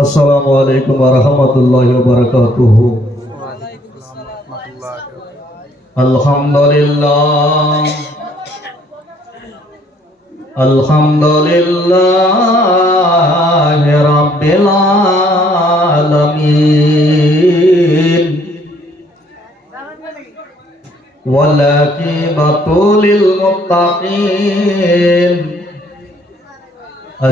আসসালামু আলাইকুম ওয়া রাহমাতুল্লাহি ওয়া বারাকাতুহু। আলহামদুলিল্লাহ আলহামদুলিল্লাহি রাব্বিল আলামিন ওয়াল আকিবাতু লিল মুত্তাকিন।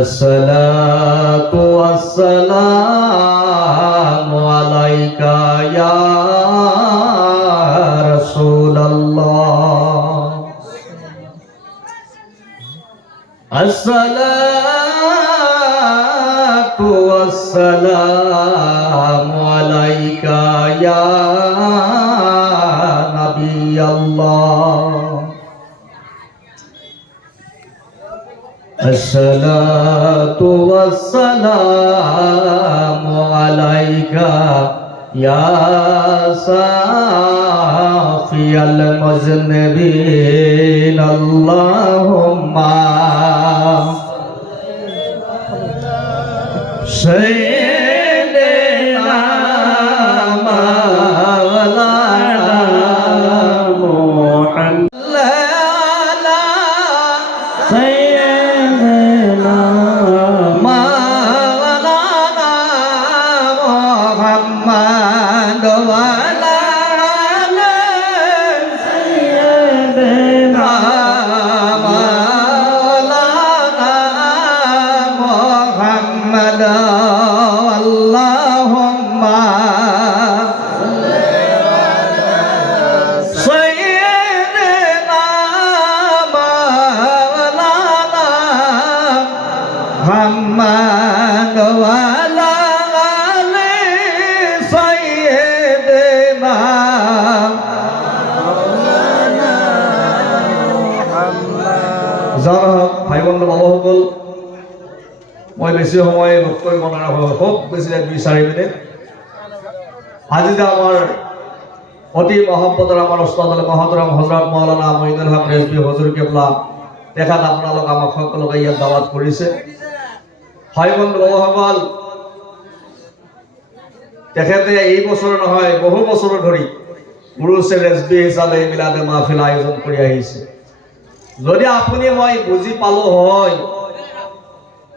আসসালাতু ওয়াসসালামু আলাইকা ইয়া রাসূলুল্লাহ। আসসালাতু ওয়াসসালামু আলাইকা ইয়া নাবিয়াল্লাহ। আসসালাতু ওয়াসসালামু আলাইকা ইয়া সাফিয়াল মুজনিবিন। আল্লাহুম্মা সাইয়্যিদিনা মাওলানা মুহাম্মদ সাইয়্যিদিনা মাওলানা মুহাম্মদ ওয়া আলা আলি সাইয়্যিদিনা মাওলানা মুহাম্মদ। আল্লাহুম্মা সাইয়্যিদিনা মাওলানা মুহাম্মদ ওয়া আলা আলি সাইয়্যিদিনা মাওলানা মুহাম্মদ। যারা ভাই বন্ধু বাবা সকল, মই বেছি সময় নকৈ মনৰ খুব বেছি 2-4 মিনিট। আজি যে আমাৰ অতি মহব্বতৰ আমাৰ উস্তাদ মহতৰম হযৰত মাওলানা মঈনুল হক ৰেজভী হুজুৰ কেবলা তেখেত আপোনালোক আমাক সকলোকে ইয়াত দাৱাত কৰিছে। ভাই বন্ধু বাবাসকল, তেখেতে এই বছৰ নহয় বহু বছৰ ধৰি উৰুছে ৰেজভী হিচাপে মিলাদে মাহফিল আয়োজন কৰি আহিছে। যদি আপুনি মই বুজি পালো হয়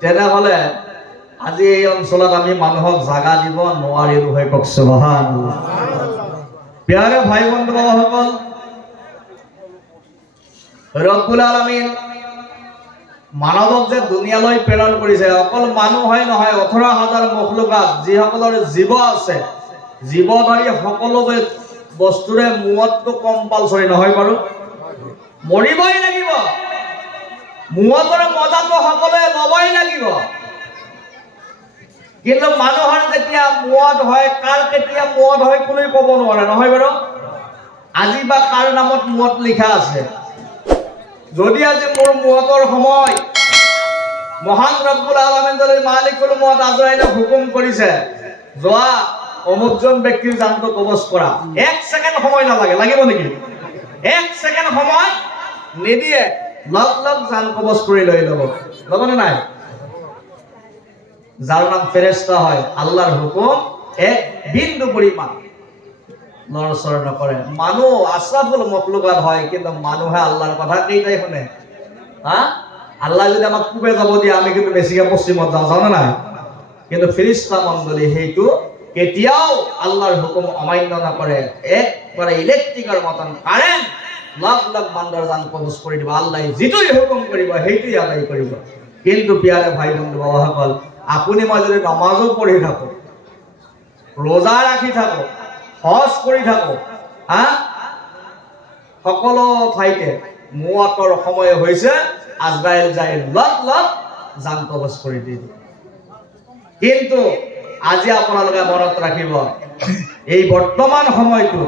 তেনেহলে আজি এই অঞ্চলত আমি মানুহক জাগা দিব নোৱাৰিলো হয়। কওক সুবহানাল্লাহ। প্যারে ভাই বন্ধু বাবাসকল, ৰব্বুল আলামিন মানৱক যে দুনিয়ালৈ প্ৰেৰণ কৰিছে, অকল মানুহে নহয় 18,000 মখলুকাত যিসকলৰ জীৱ আছে, জীৱধাৰী সকলো বস্তুৰে মুৱতটো কম্পালসৰি নহয় বাৰু, মৰিবই লাগিব। মুৱতৰ মজাটো সকলোৱে ল'বই লাগিব। কিন্তু মানুহৰ যেতিয়া মুৱত হয়, কাৰ কেতিয়া মুৱত হয় কোনেও ক'ব নোৱাৰে নহয় বাৰু। আজি বা কাৰ নামত মুৱত লিখা আছে। যদি আজি মোৰ মুৱতৰ সময় মহান ৰব্বুল আলামিন মালিকুল মুৱত আজৰাইলে হুকুম কৰিছে, যোৱা অমুকজন ব্যক্তিৰ জানটো কবজ কৰা, 1 ছেকেণ্ড সময় নালাগে। লাগিব নেকি? 1 ছেকেণ্ড সময় নিদিয়ে, লগ লগ জান কবজ কৰি লৈ ল'ব। ল'বনে নাই? যার নাম ফেরেশতা হয়, আল্লাহর হুকুম 1 বিন্দু পরিমাণ নড়চড় নকৰে। মানুহ আশরাফুল মখলুকাত হয়, কিন্তু মানুহে আল্লাহর কথা কেইটাই শুনে। আল্লাহ যদি আমাক পূবে যাব দিয়ে আমি কিন্তু বেছিকে পশ্চিমত যাওঁ, জানো নাই? কিন্তু ফেরেশতা মণ্ডলী সেইটো কেতিয়াও আল্লাহর হুকুম অমান্য নকৰে। একবাৰে ইলেক্ট্ৰিকৰ মতন কাৰেণ্ট লগ লগ বান্দৰ জান কবজ কৰি দিব। আল্লাহ যিটোই হুকুম কৰিব সেইটোই আদায় কৰিব। কিন্তু প্যারে ভাই বন্ধু বাবাসকল, আপুনি মই যদি নমাজো পঢ়ি থাকো, ৰোজা ৰাখি থাকো, হজ কৰি থাকো, সকলো ঠাইতে মুৱতৰ সময় হৈছে আজৰাইল যাই লগ লগ জান কবজ কৰি দিব। কিন্তু আজি আপোনালোকে মনত ৰাখিব, এই বৰ্তমান সময়টো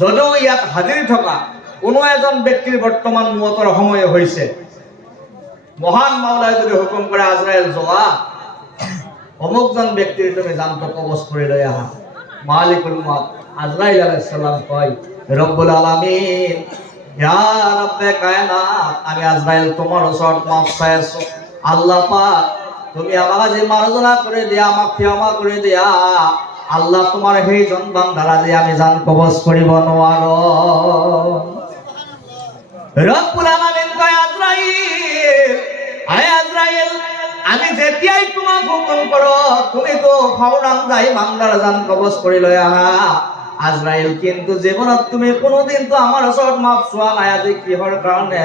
যদিও ইয়াত হাজিৰ থকা কোনো এজন ব্যক্তিৰ বৰ্তমান মুৱতৰ সময় হৈছে, মহান মাওলাই যদি হুকুম কৰে আজৰাইল যোৱা অমুকজন ব্যক্তিৰ তুমি জানটো কবজ কৰি লৈ আহা, মালিকুল মুৱত আজরাইল আলাইহিস সালাম কয়, রব্বুল আলামিন ইয়া রব্বে কায়নাত, আমি আজরাইল তোমার ওসর মাফ চাই আছো। আল্লাহ পাক তুমি আমাকে যে মার্জনা করে দিয়া, আমাকে ক্ষমা করে দিয়া, আল্লাহ তোমার সেইজন বান্দারা যে আমি জান কবজ করিব নোৱাৰো। রব্বুল আলামিন কয় আজরাইল, আয় আজরাইল, আমি যেতিয়াই তোমাক হুকুম করো তুমি তো ফৌরান যাই বান্দার জান কবজ কৰি লৈ আহা। আজরাইল কিন্তু জীবনত তুমি কোনোদিন তো আমার ওচৰত মাপ চোৱা নাই, আজি কিহৰ কাৰণে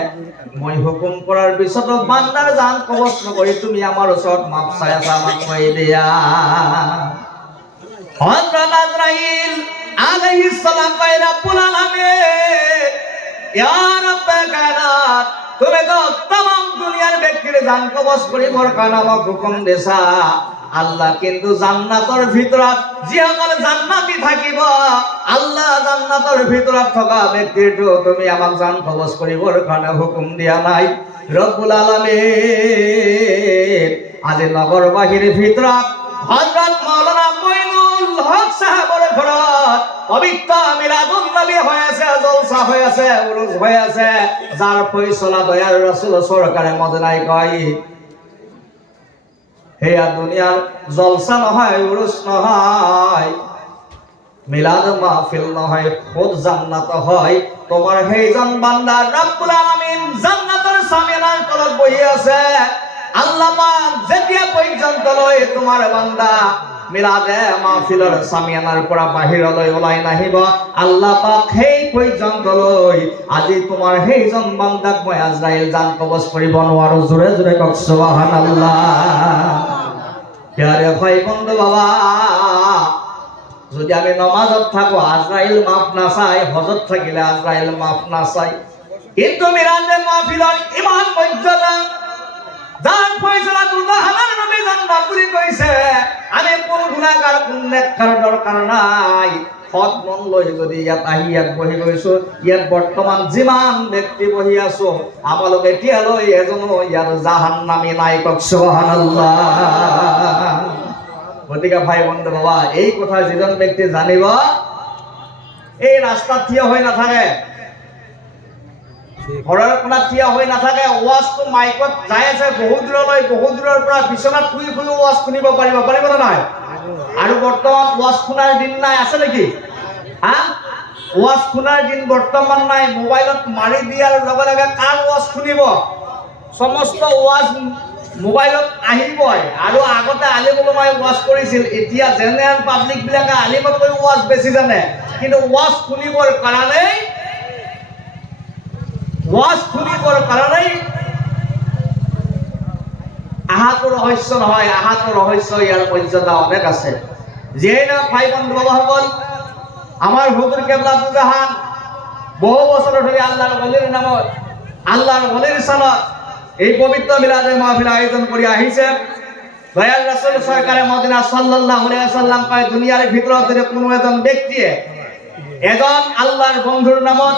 মই হুকুম কৰাৰ পিছতো বান্দাৰ জান কবজ নকৰি তুমি আমার ওচৰত মাপ চাই আছা, আমাক কৈ দিয়া। হযরত আজরাইল আলাইহিস সালাম কয় রব্বুল আলামিন, ইয়া রব্বে কায়নাত, তুমি তো तमाम দুনিয়ার ব্যক্তির জান কবজ করিবৰ কাৰণে আমাক হুকুম দিছা। আল্লাহ কিন্তু জান্নাতৰ ভিতৰত যিসকল জান্নাতি থাকিব, আল্লাহ জান্নাতৰ ভিতৰত থকা ব্যক্তিটো তুমি আমাক জান কবজ কৰিবৰ কাৰণে হুকুম দিয়া নাই। রব্বুল আলামিন আজি নগৰবাসীৰ ভিতৰত হযরত মাওলানা মঈনুল হক সাহেবের ঘৰত পবিত্র মিলাদুন নবী হৈ আছে, জলসা হৈ আছে, উরুস হৈ আছে, যার ফয়সালা দয়ার রাসূল সরকারে মদিনায় কয়, হেয়া দুনিয়ার জলসা নহয়, উরুস নহয়, মিলাদ মাহফিল নহয়, খুদ জান্নাত হয়। তোমার সেইজন বান্দা রব্বুল আলামিন জান্নাতের সামিয়ানার তলত বহি আছে। আল্লাহ পাক যেতিয়া পৰ্যন্ত লৈ তোমাৰ বান্দা মিলাদে মাহফিলৰ সামিয়ানাৰ পৰা বাহিৰলৈ ওলাই নাহিব, আল্লাহ পাক সেই পৰ্যন্ত লৈ আজি তোমাৰ সেইজন বান্দাক মই আজৰাইল জান কবজ কৰিব নোৱাৰো। জোৰে জোৰে কওক সুবহানাল্লাহ। প্যারে ভাই বন্ধু বাবা, যদি আমি নমাজত থাকো আজরাইল মাফ না চাই, হজত থাকিলে আজরাইল মাফ না চাই, কিন্তু মিলাদে মাহফিলৰ ইমান মৰ্যাদা, যার ফয়সালা দুজাহানের নবী জান্নাত বুলি কৈছে, আমি কোন গুনাহগার কোন নেককার দরকার নাই। সৎ মন লৈ যদি ইয়াত আহি ইয়াত বহি গৈছো, ইয়াত বৰ্তমান যিমান ব্যক্তি বহি আছো, আমালোক এতিয়ালৈ এজনো ইয়াত জাহান্নামী নাই। কওক সুবহানাল্লাহ। গতিকে ভাই বন্ধু বাবা, এই কথা যিজন ব্যক্তি জানিব, এই ৰাস্তাত থিয় হৈ নাথাকে, ঘৰৰ কোণাত থিয় হৈ নাথাকে, ওয়াজটো মাইকত যাই আছে বহুত দূৰলৈ, বহুত দূৰৰ পৰা বিচনাত শুই শুই ওয়াজ শুনিব পাৰিব, পাৰিব নে নাই? আৰু বৰ্তমান ওয়াজ শুনাৰ দিন নাই, আছে নেকি? হা, ওয়াজ শুনাৰ দিন বৰ্তমান নাই। মোবাইলত মাৰি দিয়াৰ লগে লগে কাৰ ওয়াজ শুনিব? সমস্ত ওয়াজ মোবাইলত আহিবই। আৰু আগতে আলিম ওলামাই ওয়াজ কৰিছিল, এতিয়া জেনেৰেল পাব্লিক বিলাকে আলিমতকৈ ওয়াজ বেছি জানে, কিন্তু ওয়াজ শুনিবৰ কাৰণেই আহাতো রহস্য নহয়, আহাতো রহস্য, ইয়ার মর্যাদা অনেক আছে। যেই না ভাই বন্ধু বাবাসকল, আমার হুজুর কেবলা দুজাহান বহু বছর ধরে আল্লাহর ওলির নামত, আল্লাহর ওলির সানত এই পবিত্র মিলাদে মাহফিল আয়োজন করে আহিছে। দয়াল রাসূল সরকারে মদিনা সাল্লাল্লাহু আলাইহি ওয়াসাল্লাম কয়, দুনিয়ার ভিতৰত যদি কোনো এজন ব্যক্তিয়ে এজন আল্লাহর বন্ধুর নামত,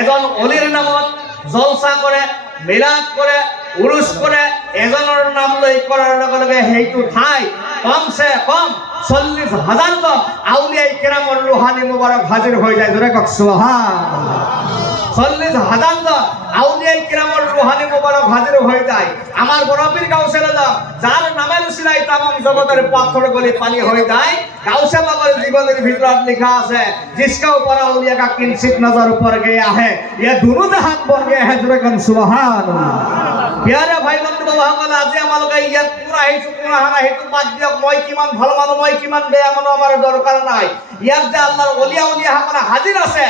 এজন অলির নামত জলসা করে, মিলাদ করে, উরুস করে, এজনের নাম লৈ করার লগে লগে সেইটো ঠাই কমসে কম 40,000 জন আউলিয়ায়ে কেরামর রুহানি মুবারক হাজির হয়ে যায়। জোরে কওক সুবহানাল্লাহ। 40,000 জন আউলিয়ায়ে কেরামর রুহানি মুবারক হাজির হয়ে যায়। আমার বড় পীর গাউসে আজম, যার নামের উসিলায় तमाम জগতের পাথর গলি পানি হয়ে যায়, গাউসে বাবার জীবনের ভিতর লেখা আছে, जिसका ऊपर औलिया का किंचित नजर ऊपर गया है, ये दोनों जहान बन गए हैं। जरूर कन सुबहानाल्लाह। प्यारे भाई बंधु बाबाসকল, আজি আমালোকে ইয়াত পুরা আহিছো, পুরা হানা হেতু বাদ দিয়ক, মই কিমান ভাল মানুহ, মই কিমান বেয়া মানুহ আমাৰ দৰকাৰ নাই। ইয়াত যে আল্লাহৰ ওলিয়া সকল হাজিৰ আছে,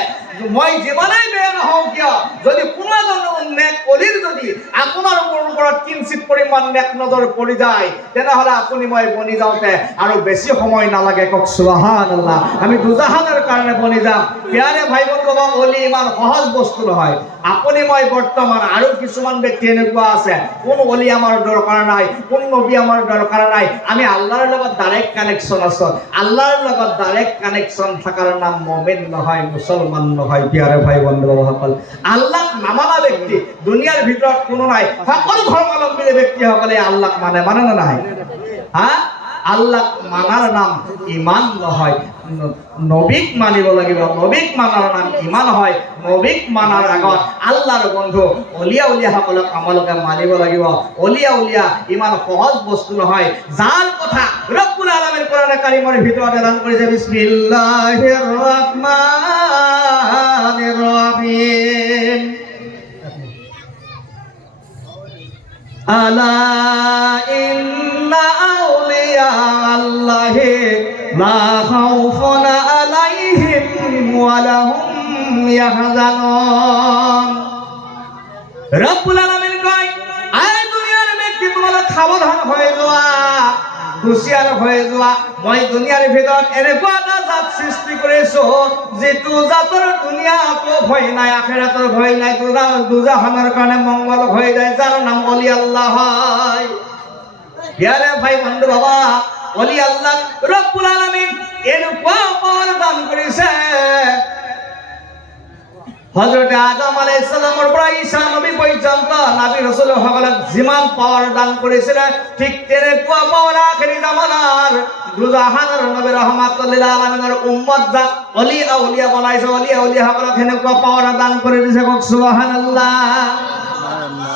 মই যিমানেই বেয়া নহওঁ কিয়, যদি কোনো এজন নেক অলিৰ যদি আপোনাৰ ওপৰত কিঞ্চিত পৰিমাণ নেক নজৰ পৰি যায়, তেনেহ'লে আপুনি মই বনি যাওঁতে আৰু বেছি সময় নালাগে। কওক সুবহানাল্লাহ। আমি দুজাহানৰ কাৰণে বনি যাম। প্যাৰে ভাই বন্ধু, অলি ইমান সহজ বস্তু নহয়। আপুনি মই বৰ্তমান আৰু কিছুমান ব্যক্তি এনেকুৱা আছে, কোন অলি আমাৰ দৰকাৰ নাই, কোন নবী আমাৰ দৰকাৰ নাই, আমি আল্লাহৰ লগত ডাইৰেক্ট কানেকশ্যন আছো। আল্লাহৰ লগত ডাইৰেক্ট কানেকশ্যন থকাৰ নাম মুমিন নহয়, মুছলমান নহয়। প্যারে ভাই বন্ধু বাবাসকল, আল্লাহ নামানা ব্যক্তি দুনিয়ার ভিতৰত কোনো নাই। সকল ধৰ্মাৱলম্বী ব্যক্তি সকলে আল্লাহ মানে না নাই? হ্যাঁ, আল্লাহ মানার নাম ইমান নহয় নবীক মানিব লাগিব নবীক মানার নাম ইমান হয় নবীক মানার আগত আল্লাহর বন্ধু অলিয়া উলিয়া সকলক আমালোকে মানিব লাগিব অলিয়া উলিয়া ইমান সহজ বস্তু নহয় যাৰ কথা ৰব্বুল আলামিন কোরআনে কারিমের ভিতৰত এলান কৰিছে বিসমিল্লাহিৰ রহমানির রহিম আলা ইন্না আউলিয়া আল্লাহি লা খাউফুন আলাইহিম ওয়া লাহুম ইয়াহজানুন রব্বুল আলামিন কয় আয় দুনিয়ার ব্যক্তি তোমরা সাবধান হয়ে যাওয়া হুঁশিয়ার হয়ে যাওয়া মই দুনিয়ার ভিতৰত এনেকুৱা এটা জাত সৃষ্টি কৰিছো যেটো জাতৰ দুনিয়াতো ভয় নাই আখিৰাতৰ ভয় নাই দুজাহানৰ কাৰণে মংগল হৈ যায় যাৰ নাম অলি আল্লাহ হয় ইয়াৰে ভাই বন্ধু বাবা অলি আল্লাহ রব্বুল আলামিন এনেকুৱা পাৱাৰ দান কৰিছে হযরত আদম আলাইহিস সালামৰ পৰা ঈসা নবী পৰ্যন্ত নবী রাসূল সকলক যিমান পাৱাৰ দান কৰিছিল ঠিক তেনেকুৱা পাৱাৰ আখিৰি জামানাৰ দুজাহানৰ নবী ৰহমাতুল লিল আলামিনৰ উম্মত যা অলি আউলিয়া বনাইছে অলি আউলিয়া সকলক এনেকুৱা পাৱাৰ দান কৰি দিছে কক সুবহানাল্লাহ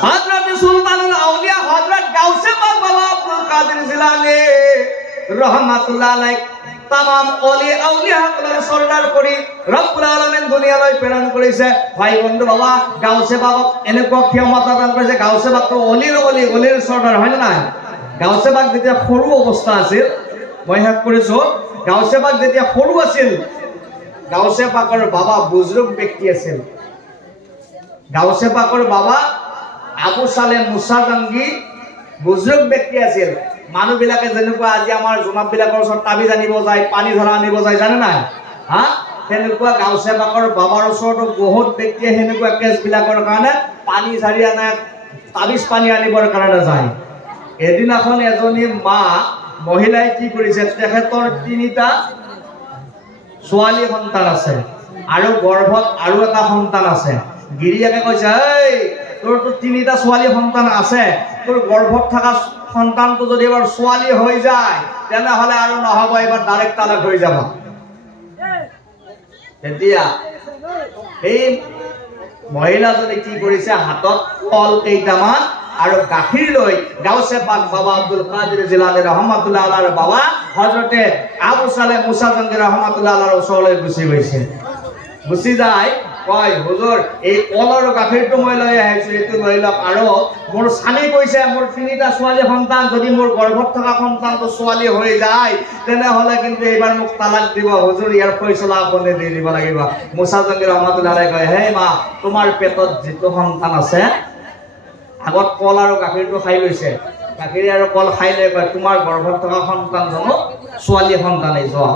হযরত সুলতানুল আউলিয়া হযরত গাউসে পাক বাবা আব্দুল কাদের জিলানী রহমাতুল্লাহ আলাইহি তামাম অলি আউলিয়া সকলের সরদার কৰি রব্বুল আলামিন দুনিয়ালৈ প্ৰেৰণ কৰিছে ভাই বন্ধু বাবা গাউসে বাক এনেকুৱা ক্ষমতা দান কৰিছে গাউসে বাক তো অলিৰ সরদার হয় না গাউসে বাক যেতিয়া সৰু অৱস্থা আছিল মই হেক কৰিছো গাউসে বাক যেতিয়া সৰু আছিল গাউসে বাকৰ বাবা বুজুৰ্গ ব্যক্তি আছিল গাউসে বাকৰ বাবা আবু সালেম মুসা জঙ্গি বুজুৰ্গ ব্যক্তি আছিল মানুহ বিলাকে যেনেকুৱা আজি আমাৰ জনাব বিলাকৰ ওচৰত তাবি জানিব যায় পানী ধৰা আনিব যায় জানে নাই হা তেনেকুৱা গাউসে বাকৰ বাবাৰ ওচৰত বহুত ব্যক্তিয়ে হেনেকুৱা কেছ বিলাকৰ কাৰণে পানী ঝাৰি আনে তাবিজ পানী আনিবৰ কাৰণে যায় এদিনাখন এজনী মা মহিলাই কি কৰিছে তেখেতৰ তিনিটা ছোৱালী সন্তান আছে আৰু গৰ্ভত আৰু এটা সন্তান আছে গিৰিয়াকে কৈছে এই তোৰ তো তিনিটা ছোৱালী সন্তান আছে তোৰ গৰ্ভত থকা সন্তানটো যদি এবাৰ ছোৱালী হৈ যায় তেনেহলে আৰু নহব এবাৰ ডাইৰেক্ট তালাক হৈ যাব তেতিয়া এই মহিলাজনী কি কৰিছে হাতত ফল কেইটামান আৰু গাখীৰ লৈ গাউসে পাক বাবা আব্দুল কাদের জিলানী রহমাতুল্লাহ আলাইহিৰ বাবা হযরতে আবু সালেহ মুসা জঙ্গি রহমাতুল্লাহ আলাইহিৰ ওচৰলৈ গুচি গৈছে গুচি যায় কয় হুজুর এই কলৰ গাখীৰটো মই লৈ আহিছো এটো লৈ লওক আৰু মোৰ স্বামী কৈছে মোৰ তিনিটা ছোৱালী সন্তান যদি মোৰ গৰ্ভত থকা সন্তানটো ছোৱালী হৈ যায় তেনেহলে কিন্তু এইবাৰ মোক তালাক দিব হুজুৰ ইয়াৰ ফয়ছলা আপুনি দি দিব লাগিব মুসা জঙ্গি রহমাতুল্লাহ আলাইহি কয় হে মা তোমাৰ পেটত যেটো সন্তান আছে আগত কল আৰু গাখীৰটো খাই লৈছে গাখীৰ আৰু কল খাই লৈ কয় তোমাৰ গৰ্ভত থকা সন্তানজনক ছোৱালী সন্তানেই যোৱা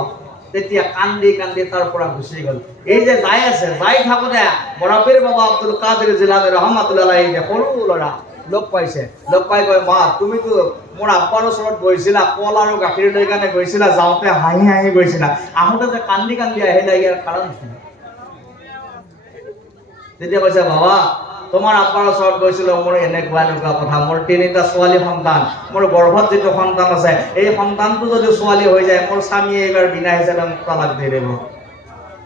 তেতিয়া কান্দি কান্দি তাৰ পৰা গুচি গল এই যে যাই আছে যাই থাকোতে বৰাপীৰ বাবা আব্দুল কাদের জিলানী রহমাতুল্লাহ আলাইহি যে সৰু ল'ৰা লগ পাইছে লগ পাই কয় মা তুমিতো মোৰ আব্বাৰ ওচৰত গৈছিলা কল আৰু গাখীৰ লৈ কাৰণে গৈছিলা যাওঁতে হাঁহি হাঁহি গৈছিলা আহোঁতে যে কান্দি কান্দি আহিলা ইয়াৰ কাৰণ কি তেতিয়া কৈছে বাবা তোমাৰ আব্বাৰ ওচৰত গৈছিলো মোৰ এনেকুৱা কথা মোৰ তিনিটা ছোৱালী সন্তান মোৰ গৰ্ভত যেটো সন্তান আছে এই সন্তানটো যদি ছোৱালী হৈ যায় মোৰ স্বামীয়ে এইবাৰ বিনা হিচাপে মোক তালাক দি দিব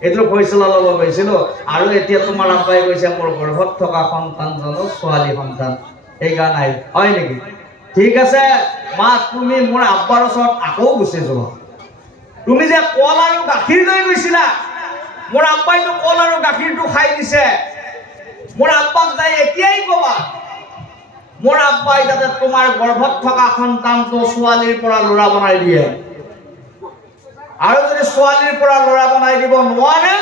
এইটো ফয়ছলা ল'ব গৈছিলো আৰু এতিয়া তোমাৰ আব্বাই কৈছে মোৰ গৰ্ভত থকা সন্তানজন ছোৱালী সন্তান এইকাৰণে আহিল হয় নেকি ঠিক আছে মা তুমি মোৰ আব্বাৰ ওচৰত আকৌ গুচি যোৱা তুমি যে কল আৰু গাখীৰ লৈ গৈছিলা মোৰ আব্বাইতো কল আৰু গাখীৰটো খাই দিছে মোৰ আব্বাক যাই এতিয়াই কবা মোৰ আব্বাই যাতে তোমাৰ গৰ্ভত থকা সন্তানটো ছোৱালীৰ পৰা ল'ৰা বনাই দিয়ে আৰু যদি ছোৱালীৰ পৰা ল'ৰা বনাই দিব নোৱাৰে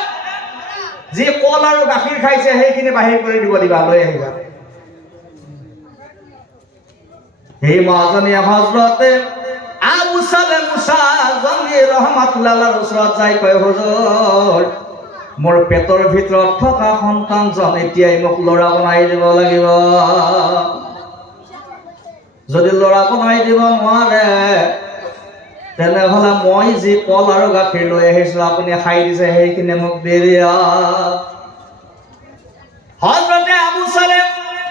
যি কল আৰু গাখীৰ খাইছে সেইখিনি বাহিৰ কৰি দিব দিবা লৈ আহিবা এই মাজনীয়ে হযরতে আবু সালেহ মুসা জঙ্গি রহমাতুল্লাহ আলাইহিৰ ওচৰত যাই কয় হুজুৰ মোৰ পেটৰ ভিতৰত থকা সন্তানজন এতিয়াই মোক ল'ৰা বনাই দিব লাগিব যদি ল'ৰা বনাই দিব নোৱাৰে তেনেহলে মই যি কল আৰু গাখীৰ লৈ আহিছো আপুনি খাই দিছে সেইখিনি মোক দি দিয়া হযরতে আবু সালেহ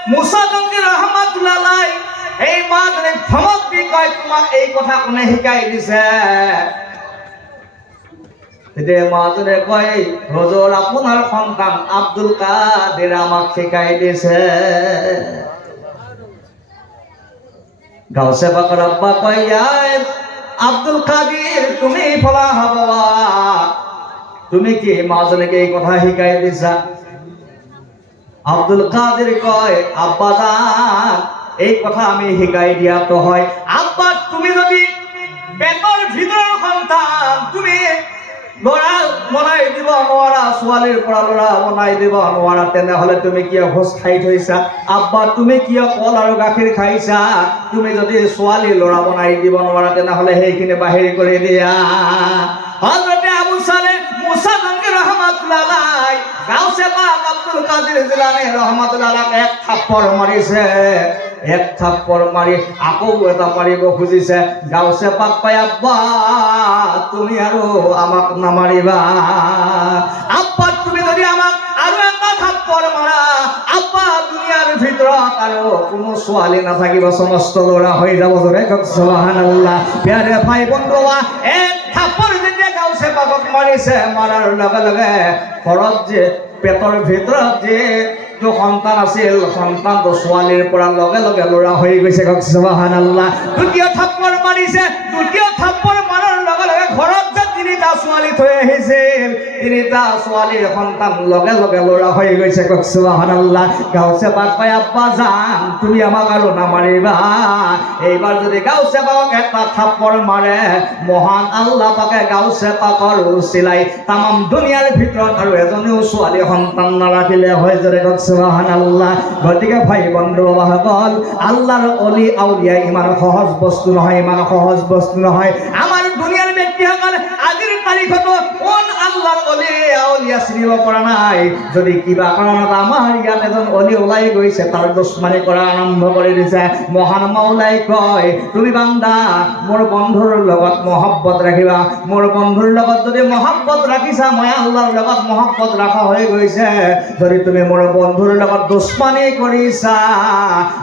মুসা জঙ্গি রহমাতুল্লাহ আলাইহি এই মাজনে ধমক দি কয় তোমাক এই কথা কোনে শিকাই দিছে তেতিয়া মাজনে কয় হুজুৰ আপোনাৰ সন্তান আব্দুল কাদের আমাক শিকাই দিছে গাউসে পাকৰ আব্বা কয় আব্দুল কাদের তুমি ফলা হবা তুমি কি মাজনেকে এই কথা শিকাই দিছা আব্দুল কাদের কয় আব্বা জান এই কথা আমি শিকাই দিয়া তো হয় আব্বা তুমি যদি পেটৰ ভিতৰৰ সন্তান তুমি লৰা বনাই দিব নোৱাৰা ছোৱালীৰ পৰা লৰা বনাই দিব নোৱাৰা তেনেহলে তুমি কিয় ভোজ খাই থৈছা আব্বা তুমি কিয় কল আৰু গাখীৰ খাইছা তুমি যদি ছোৱালী লৰা বনাই দিব নোৱাৰা তেনেহলে সেইখিনি বাহিৰ কৰি দিয়া হযরত আবু সালেহ মুসা জঙ্গি রহমাতুল্লাহ আলাইহি গাউসে পাক আব্দুল কাদের জিলানী রহমাতুল্লাহ আলাইহি এক থাপ্পড় মারিছে এক থাপ্পড় মারি আকৌ এটা মারিব খুজিছে গাউসে পাক কয় আব্বা তুমি আৰু আমাক নামাৰিবা আব্বা তুমি যদি আমাক আৰু এটা থাপ্পড় মাৰা আব্বা দুনিয়াৰ ভিতৰত আৰু কোনো ছোৱালী নাথাকিব সমস্ত ল'ৰা হৈ যাব জোৰে কওক সুবহানাল্লাহ প্যারে ভাই বন্ধুৱা এক থাপ্পড় যেতিয়া গাউসে পাকক মাৰিছে মাৰাৰ লগে লগে ঘৰত যে পেটৰ ভিতৰত যে সন্তান আছিল সন্তানটো ছোৱালীৰ পৰা লগে লগে ল'ৰা হৈ গৈছে কওক সুবহানাল্লাহ দ্বিতীয় থাপ্পড় মাৰিছে দ্বিতীয় থাপ্পড় মাৰাৰ লগে লগে ঘৰত যে তিনিটা ছোৱালী থৈ আহিছিল তিনিটা ছোৱালীৰ সন্তান লগে লগে ল'ৰা হৈ গৈছে কওক সুবহানাল্লাহ গাউসে পাক কয় আব্বা জান তুমি আমাক আৰু নামাৰিবা এইবাৰ যদি গাউসে পাকক এটা থাপ্পড় মাৰে মহান আল্লাহ পাকে গাউসে পাকৰ উচিলাই তামাম দুনিয়াৰ ভিতৰত আৰু এজনীও ছোৱালী সন্তান নাৰাখিলে হয় যদি কওক সুবহানাল্লাহ গতিকে ভাই বন্ধু বাসকল আল্লাহৰ অলি আউলিয়া ইমান সহজ বস্তু নহয় ইমান সহজ বস্তু নহয় আমাৰ দুনিয়াৰ ব্যক্তিসকল আজিৰ তাৰিখতো কোন আল্লাহৰ অলি আউলিয়া চিনিব পৰা নাই যদি কিবা কাৰণত আমাৰ ইয়াত এজন অলি ওলাই গৈছে তাৰ দুশ্মনী কৰা আৰম্ভ কৰি দিছে মহান মাওলাই কয় তুমি বান্দা মোৰ বন্ধুৰ লগত মহব্বত ৰাখিবা মোৰ বন্ধুৰ লগত যদি মহব্বত ৰাখিছা মই আল্লাহৰ লগত মহব্বত ৰাখা হৈ গৈছে যদি তুমি মোৰ বন্ধুৰ লগত দুশ্মনী কৰিছা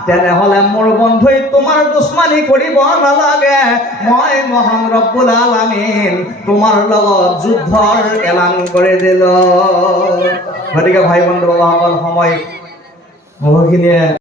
তেনেহলে মোৰ বন্ধুই তোমাৰ দুশ্মনী কৰিব নালাগে মই মহান ৰব্বুল আলামিন তোমাৰ লগত যুদ্ধৰ এলান কৰি দিলো গতিকে ভাই বন্ধু বাবাসকল সময় বহুখিনিয়ে